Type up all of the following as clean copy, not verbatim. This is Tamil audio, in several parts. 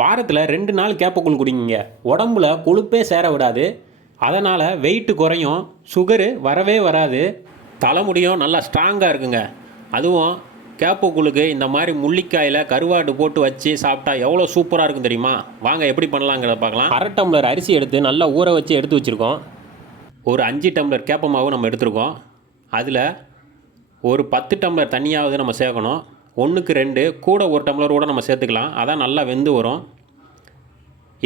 வாரத்தில் 2 நாள் கேப்பக்கூழ் குடிங்க. உடம்புல கொழுப்பே சேர விடாது. அதனால் வெயிட்டு குறையும், சுகரு வரவே வராது, தலைமுடியும் நல்லா ஸ்ட்ராங்காக இருக்குங்க. அதுவும் கேப்பக்கூழுக்கு இந்த மாதிரி முள்ளிக்காயில் கருவாடு போட்டு வச்சு சாப்பிட்டா எவ்வளோ சூப்பராக இருக்கும் தெரியுமா? வாங்க எப்படி பண்ணலாங்கிறத பார்க்கலாம். 1/2 டம்ளர் அரிசி எடுத்து நல்லா ஊற வச்சு எடுத்து வச்சுருக்கோம். ஒரு 5 டம்ளர் கேப்ப மாவு நம்ம எடுத்துருக்கோம். அதில் ஒரு 10 டம்ளர் தண்ணியாவது நம்ம சேர்க்கணும். 1க்கு 2 கூட 1 டம்ளர் கூட நம்ம சேர்த்துக்கலாம். அதான் நல்லா வெந்து வரும்.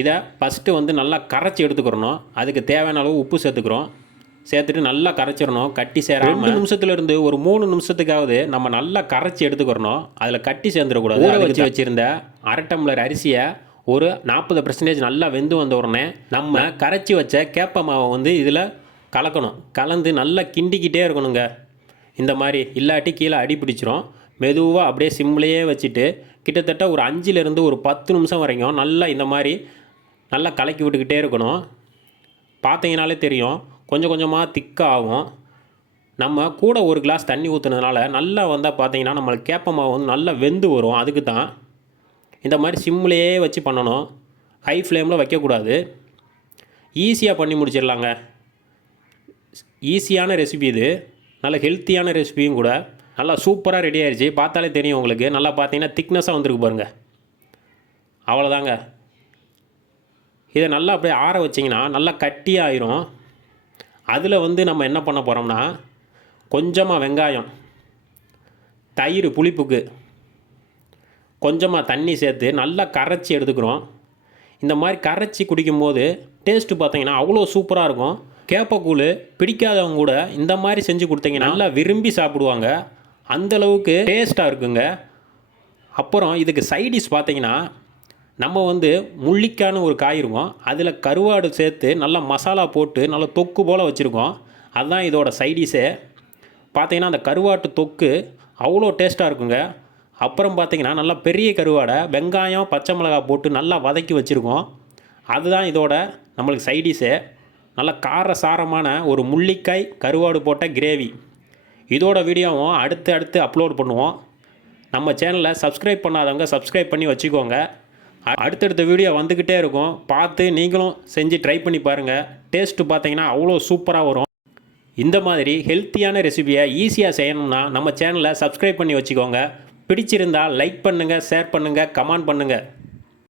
இதை ஃபஸ்ட்டு நல்லா கரைச்சி எடுத்துக்கிறணும். அதுக்கு தேவையான அளவு உப்பு சேர்த்துக்கிறோம். சேர்த்துட்டு நல்லா கரைச்சிடணும். கட்டி சேராமல் 2 நிமிஷத்துலேருந்து ஒரு 3 நிமிஷத்துக்காவது நம்ம நல்லா கரைச்சி எடுத்துக்கிறணும். அதில் கட்டி சேர்ந்துடக்கூடாது. ஊற வச்சு வச்சுருந்த 1/2 டம்ளர் அரிசியை ஒரு 40% நல்லா வெந்து வந்த உடனே நம்ம கரைச்சி வச்ச கேப்ப மாவை இதில் கலக்கணும். கலந்து நல்லா கிண்டிக்கிட்டே இருக்கணுங்க. இந்த மாதிரி இல்லாட்டி கீழே அடி பிடிச்சிரும். மெதுவாக அப்படியே சிம்லேயே வச்சுட்டு கிட்டத்தட்ட ஒரு 5லேருந்து ஒரு 10 நிமிஷம் வரைக்கும் நல்லா இந்த மாதிரி நல்லா கலக்கி விட்டுக்கிட்டே இருக்கணும். பார்த்தீங்கனாலே தெரியும், கொஞ்சம் கொஞ்சமாக திக்காக ஆகும். நம்ம கூட ஒரு கிளாஸ் தண்ணி ஊற்றுனதுனால நல்லா வந்தால் பார்த்தீங்கன்னா நம்மளுக்கு கேப்ப மாவு நல்லா வெந்து வரும். அதுக்கு தான் இந்த மாதிரி சிம்லேயே வச்சு பண்ணணும். ஹை ஃப்ளேமில் வைக்கக்கூடாது. ஈஸியாக பண்ணி முடிச்சிடலாங்க. ஈஸியான ரெசிபி இது. நல்ல ஹெல்த்தியான ரெசிபியும் கூட. நல்லா சூப்பராக ரெடி ஆயிடுச்சு. பார்த்தாலே தெரியும் உங்களுக்கு. நல்லா பார்த்தீங்கன்னா திக்னஸாக வந்துருக்கு பாருங்கள். அவ்வளோதாங்க. இதை நல்லா அப்படியே ஆற வச்சிங்கன்னா நல்லா கட்டியாயிரும். அதில் நம்ம என்ன பண்ண போகிறோம்னா கொஞ்சமாக வெங்காயம், தயிர் புளிப்புக்கு கொஞ்சமாக தண்ணி சேர்த்து நல்லா கரைச்சி எடுத்துக்கிறோம். இந்த மாதிரி கரைச்சி குடிக்கும்போது டேஸ்ட்டு பார்த்தீங்கன்னா அவ்வளோ சூப்பராக இருக்கும். கேப்பக்கூழ் பிடிக்காதவங்க கூட இந்த மாதிரி செஞ்சு கொடுத்தீங்கன்னா நல்லா விரும்பி சாப்பிடுவாங்க. அந்தளவுக்கு டேஸ்ட்டாக இருக்குங்க. அப்புறம் இதுக்கு சைடிஷ் பார்த்தீங்கன்னா நம்ம முள்ளிக்கான்னு ஒரு காய் இருக்கும். அதில் கருவாடு சேர்த்து நல்லா மசாலா போட்டு நல்லா தொக்கு போல் வச்சுருக்கோம். அதுதான் இதோட சைடிஷே. பார்த்தீங்கன்னா அந்த கருவாட்டு தொக்கு அவ்வளோ டேஸ்ட்டாக இருக்குங்க. அப்புறம் பார்த்தீங்கன்னா நல்லா பெரிய கருவாடை வெங்காயம் பச்சை மிளகாய் போட்டு நல்லா வதக்கி வச்சுருக்கோம். அதுதான் இதோட நம்மளுக்கு சைடிஷே. நல்லா கார சாரமான ஒரு முள்ளிக்காய் கருவாடு போட்ட கிரேவி. இதோட வீடியோவும் அடுத்து அப்லோட் பண்ணுவோம். நம்ம சேனலை சப்ஸ்கிரைப் பண்ணாதவங்க சப்ஸ்கிரைப் பண்ணி வச்சுக்கோங்க. அடுத்தடுத்த வீடியோ வந்துக்கிட்டே இருக்கும். பார்த்து நீங்களும் செஞ்சு ட்ரை பண்ணி பாருங்கள். டேஸ்ட்டு பார்த்தீங்கன்னா அவ்வளோ சூப்பராக வரும். இந்த மாதிரி ஹெல்த்தியான ரெசிபியை ஈஸியாக செய்யணும்னா நம்ம சேனலை சப்ஸ்கிரைப் பண்ணி வச்சுக்கோங்க. பிடிச்சிருந்தால் லைக் பண்ணுங்கள், ஷேர் பண்ணுங்கள், கமெண்ட் பண்ணுங்கள்.